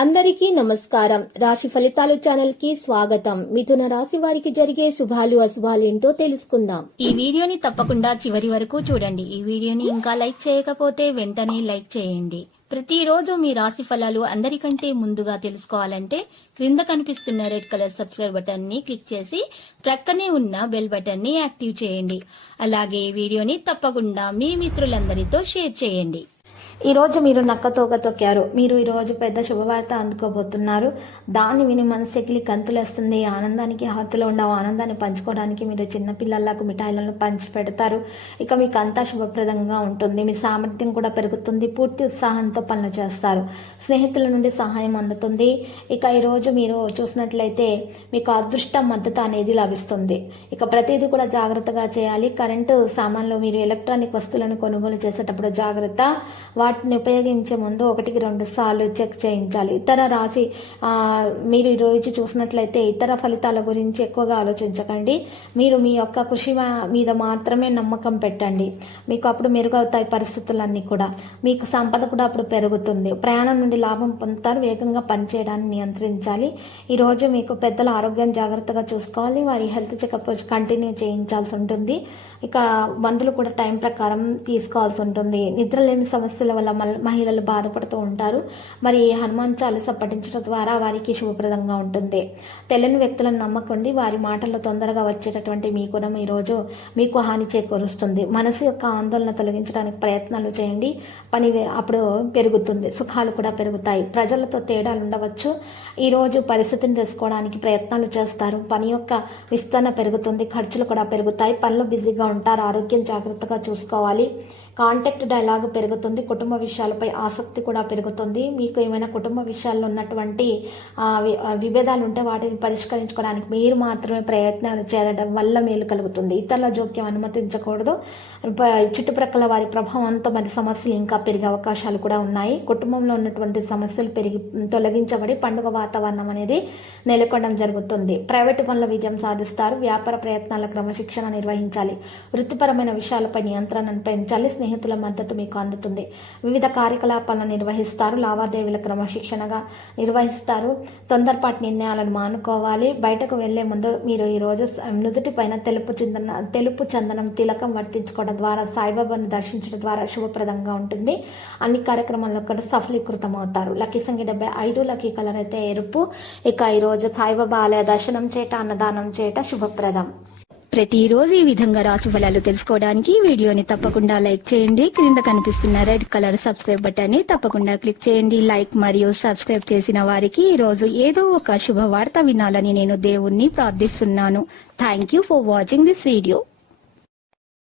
అందరికీ నమస్కారం. రాశి ఫలితాలు ఛానల్ కి స్వాగతం. మిథున రాశి వారికి జరిగే శుభాలు అశుభాలు ఏంటో తెలుసుకుందాం. ఈ వీడియోని తప్పకుండా చివరి వరకు చూడండి. ఈ వీడియోని ఇంకా లైక్ చేయకపోతే వెంటనే లైక్ చేయండి. ప్రతిరోజు మీ రాశి ఫలాలు అందరికంటే ముందుగా తెలుసుకోవాలంటే క్రింద కనిపిస్తున్న రెడ్ కలర్ సబ్స్క్రైబ్ బటన్ ని క్లిక్ చేసి ప్రక్కనే ఉన్న బెల్ బటన్ ని యాక్టివ్ చేయండి. అలాగే ఈ వీడియోని తప్పకుండా మీ మిత్రులందరితో షేర్ చేయండి. ఈ రోజు మీరు నక్కతోక తొక్కారు. మీరు ఈ రోజు పెద్ద శుభవార్త అందుకోబోతున్నారు. దాన్ని విని మనసుకి కంతులేస్తుంది. ఆనందానికి హాతులో ఉన్న ఆనందాన్ని పంచుకోవడానికి మీరు చిన్నపిల్లలకు మిఠాయిలను పంచి పెడతారు. ఇక మీకు అంతా శుభప్రదంగా ఉంటుంది. మీ సామర్థ్యం కూడా పెరుగుతుంది. పూర్తి ఉత్సాహంతో పనులు చేస్తారు. స్నేహితుల నుండి సహాయం అందుతుంది. ఇక ఈరోజు మీరు చూసినట్లయితే మీకు అదృష్ట మద్దతు అనేది లభిస్తుంది. ఇక ప్రతిదీ కూడా జాగ్రత్తగా చేయాలి. కరెంటు సామాన్లు మీరు ఎలక్ట్రానిక్ వస్తువులను కొనుగోలు చేసేటప్పుడు జాగ్రత్త. వాటిని ఉపయోగించే ముందు 1-2 సార్లు చెక్ చేయించాలి. ఇతర రాశి మీరు ఈరోజు చూసినట్లయితే ఇతర ఫలితాల గురించి ఎక్కువగా ఆలోచించకండి. మీరు మీ యొక్క కృషి మీద మాత్రమే నమ్మకం పెట్టండి. మీకు అప్పుడు మెరుగవుతాయి పరిస్థితులన్నీ కూడా. మీకు సంపద కూడా అప్పుడు పెరుగుతుంది. ప్రయాణం నుండి లాభం పొందుతారు. వేగంగా పనిచేయడాన్ని నియంత్రించాలి. ఈరోజు మీకు పెద్దల ఆరోగ్యం జాగ్రత్తగా చూసుకోవాలి. వారి హెల్త్ చెకప్ కంటిన్యూ చేయించాల్సి ఉంటుంది. ఇక మందులు కూడా టైం ప్రకారం తీసుకోవాల్సి ఉంటుంది. నిద్రలేని సమస్యల వల్ల మహిళలు బాధపడుతూ ఉంటారు. మరి హనుమాన్ చాలీసా పఠించడం ద్వారా వారికి శుభప్రదంగా ఉంటుంది. తెలియని వ్యక్తులను నమ్మకండి. వారి మాటల్లో తొందరగా వచ్చేటటువంటి మీ గుణం ఈరోజు మీకు హాని చేకూరుస్తుంది. మనసు యొక్క ఆందోళన తొలగించడానికి ప్రయత్నాలు చేయండి. పని అప్పుడు పెరుగుతుంది. సుఖాలు కూడా పెరుగుతాయి. ప్రజలతో తేడాలు ఉండవచ్చు. ఈరోజు పరిస్థితిని తెలుసుకోవడానికి ప్రయత్నాలు చేస్తారు. పని యొక్క విస్తరణ పెరుగుతుంది. ఖర్చులు కూడా పెరుగుతాయి. పనులు బిజీగా ఉంటారు. ఆరోగ్యం జాగ్రత్తగా చూసుకోవాలి. కాంటాక్ట్ డైలాగ్ పెరుగుతుంది. కుటుంబ విషయాలపై ఆసక్తి కూడా పెరుగుతుంది. మీకు ఏమైనా కుటుంబ విషయాల్లో ఉన్నటువంటి విభేదాలు ఉంటే వాటిని పరిష్కరించుకోవడానికి మీరు మాత్రమే ప్రయత్నాలు చేయడం వల్ల మేలు కలుగుతుంది. ఇతరుల జోక్యం అనుమతించకూడదు. చుట్టుప్రక్కల వారి ప్రభావంతో మరి సమస్యలు ఇంకా పెరిగే అవకాశాలు కూడా ఉన్నాయి. కుటుంబంలో ఉన్నటువంటి సమస్యలు తొలగించబడి పండుగ వాతావరణం అనేది నెలకొనడం జరుగుతుంది. ప్రైవేటు పనుల విజయం సాధిస్తారు. వ్యాపార ప్రయత్నాల క్రమశిక్షణ నిర్వహించాలి. వృత్తిపరమైన విషయాలపై నియంత్రణను పెంచాలి. స్నేహితుల మద్దతు మీకు అందుతుంది. వివిధ కార్యకలాపాలను నిర్వహిస్తారు. లావాదేవీల క్రమశిక్షణగా నిర్వహిస్తారు. తొందరపాటు నిర్ణయాలను మానుకోవాలి. బయటకు వెళ్లే ముందు మీరు ఈరోజు నుదుటి పైన తెలుపు చందనం తిలకం వర్తించుకోవడం ద్వారా సాయిబాబాను దర్శించడం ద్వారా శుభప్రదంగా ఉంటుంది. అన్ని కార్యక్రమాల్లో కూడా సఫలీకృతం అవుతారు. లక్కీ సంఖ్య 75. లక్కీ కలర్ అయితే ఎరుపు. ఇక ఈరోజు సాయిబాబా ఆలయ దర్శనం చేయట, అన్నదానం చేయట శుభప్రదం. ప్రతిరోజు ఈ విధంగా రాశి ఫలాలు తెలుసుకోవడానికి వీడియోని తప్పకుండా లైక్ చేయండి. క్రింద కనిపిస్తున్న రెడ్ కలర్ సబ్స్క్రైబ్ బటన్ ని తప్పకుండా క్లిక్ చేయండి. లైక్ మరియు సబ్స్క్రైబ్ చేసిన వారికి ఈ రోజు ఏదో ఒక శుభవార్త వినాలని నేను దేవుణ్ణి ప్రార్థిస్తున్నాను. Thank you for watching this video.